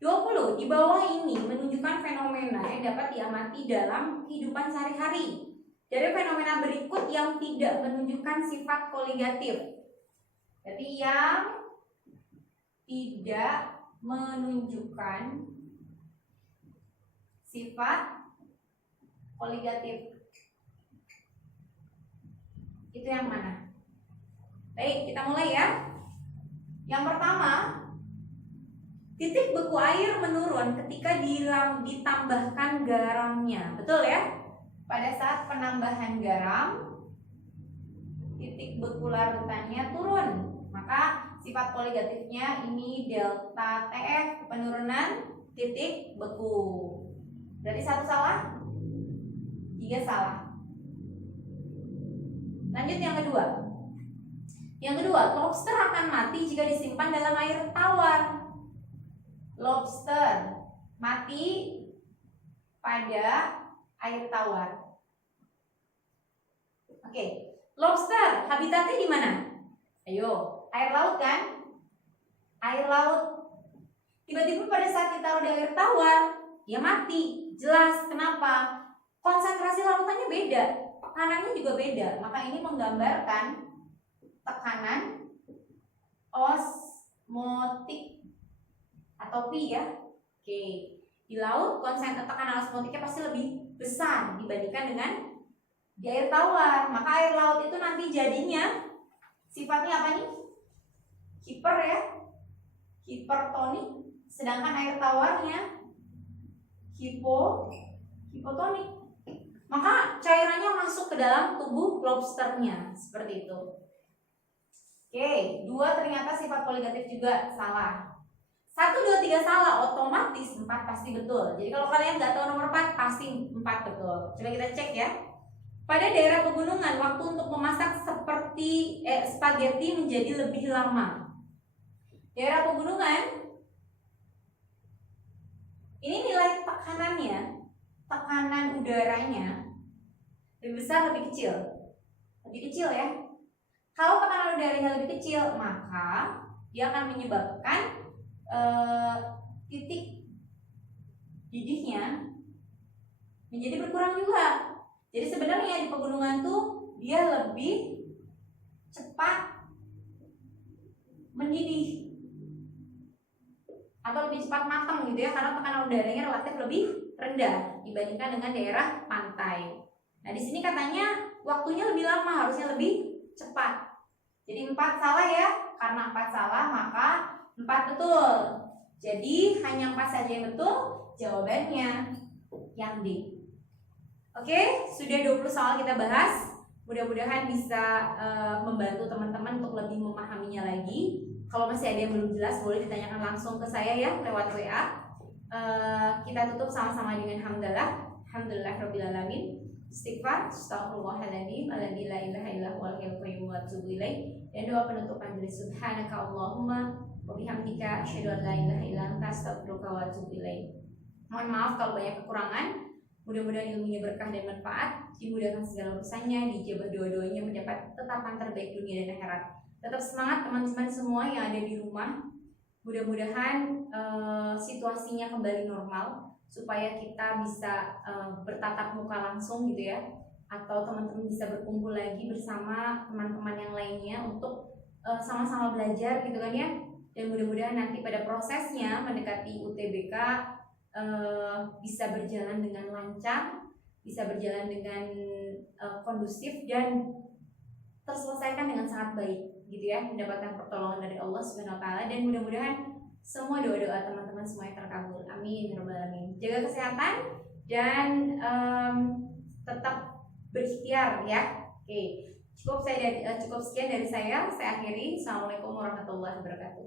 20 di bawah ini menunjukkan fenomena yang dapat diamati dalam kehidupan sehari-hari. Dari fenomena berikut yang tidak menunjukkan sifat koligatif. Jadi yang tidak menunjukkan sifat koligatif itu yang mana? Baik, kita mulai ya. Yang pertama, titik beku air menurun ketika ditambahkan garamnya. Betul ya? Pada saat penambahan garam, titik beku larutannya turun. Maka sifat koligatifnya ini delta TF, penurunan titik beku. Berarti 1 salah, 3 salah. Lanjut yang kedua. Yang kedua, lobster akan mati jika disimpan dalam air tawar. Lobster mati pada air tawar. Oke, lobster habitatnya di mana? Ayo, air laut kan? Air laut. Tiba-tiba pada saat ditaruh di air tawar, dia mati. Jelas kenapa? Konsentrasi lautannya beda, tekanannya juga beda. Maka ini menggambarkan tekanan osmotik atau P ya. Oke. Di laut konsen tekanan osmotiknya pasti lebih besar dibandingkan dengan di air tawar. Maka air laut itu nanti jadinya sifatnya apa nih? Hiper ya. Hipertonik. Sedangkan air tawarnya hipotonik. Maka cairannya masuk ke dalam tubuh lobsternya seperti itu. Oke, 2 ternyata sifat koligatif juga salah. 1, 2, 3 salah, otomatis 4 pasti betul. Jadi kalau kalian nggak tahu nomor 4 pasti 4 betul. Coba kita cek ya. Pada daerah pegunungan waktu untuk memasak seperti spaghetti menjadi lebih lama. Daerah pegunungan ini nilai tekanannya, tekanan udaranya lebih besar lebih kecil? Lebih kecil ya. Kalau tekanan udaranya lebih kecil, maka dia akan menyebabkan titik didihnya menjadi berkurang juga. Jadi sebenarnya di pegunungan tuh dia lebih cepat mendidih atau lebih cepat matang gitu ya, karena tekanan udaranya relatif lebih rendah dibandingkan dengan daerah pantai. Nah di sini katanya waktunya lebih lama, harusnya lebih cepat. Jadi 4 salah ya, karena 4 salah maka 4 betul. Jadi hanya 4 saja yang betul, jawabannya yang D. Oke, sudah 20 soal kita bahas. Mudah-mudahan bisa membantu teman-teman untuk lebih memahaminya lagi. Kalau masih ada yang belum jelas, boleh ditanyakan langsung ke saya ya lewat WA. Kita tutup sama-sama dengan hamdalah. Alhamdulillahirrabbilalamin. Istighfar, astaghfirullahaladzim, alladzi la ilaha illa huwal hayyul qayyum wa atubu ilaih. Dan doa penutup majelis, subhanaka Allahumma wa bihamdika asyhadu an la ilaha illa anta astaghfiruka wa atubu ilaih. Mohon maaf kalau banyak kekurangan. Mudah-mudahan ilmunya berkah dan manfaat, dimudahkan segala urusannya, dijabah doa-doanya, mendapat tetapan terbaik dunia dan akhirat. Tetap semangat teman-teman semua yang ada di rumah. Mudah-mudahan situasinya kembali normal, supaya kita bisa bertatap muka langsung gitu ya, atau teman-teman bisa berkumpul lagi bersama teman-teman yang lainnya untuk sama-sama belajar gitu kan ya. Dan mudah-mudahan nanti pada prosesnya mendekati UTBK bisa berjalan dengan lancar, bisa berjalan dengan kondusif dan terselesaikan dengan sangat baik gitu ya, mendapatkan pertolongan dari Allah Subhanahu wa taala. Dan mudah-mudahan semua doa-doa teman-teman semuanya terkabul. Amin ya rabbal alamin. Jaga kesehatan dan tetap berikhtiar ya. Oke. Cukup sekian dari saya. Saya akhiri. Assalamualaikum warahmatullahi wabarakatuh.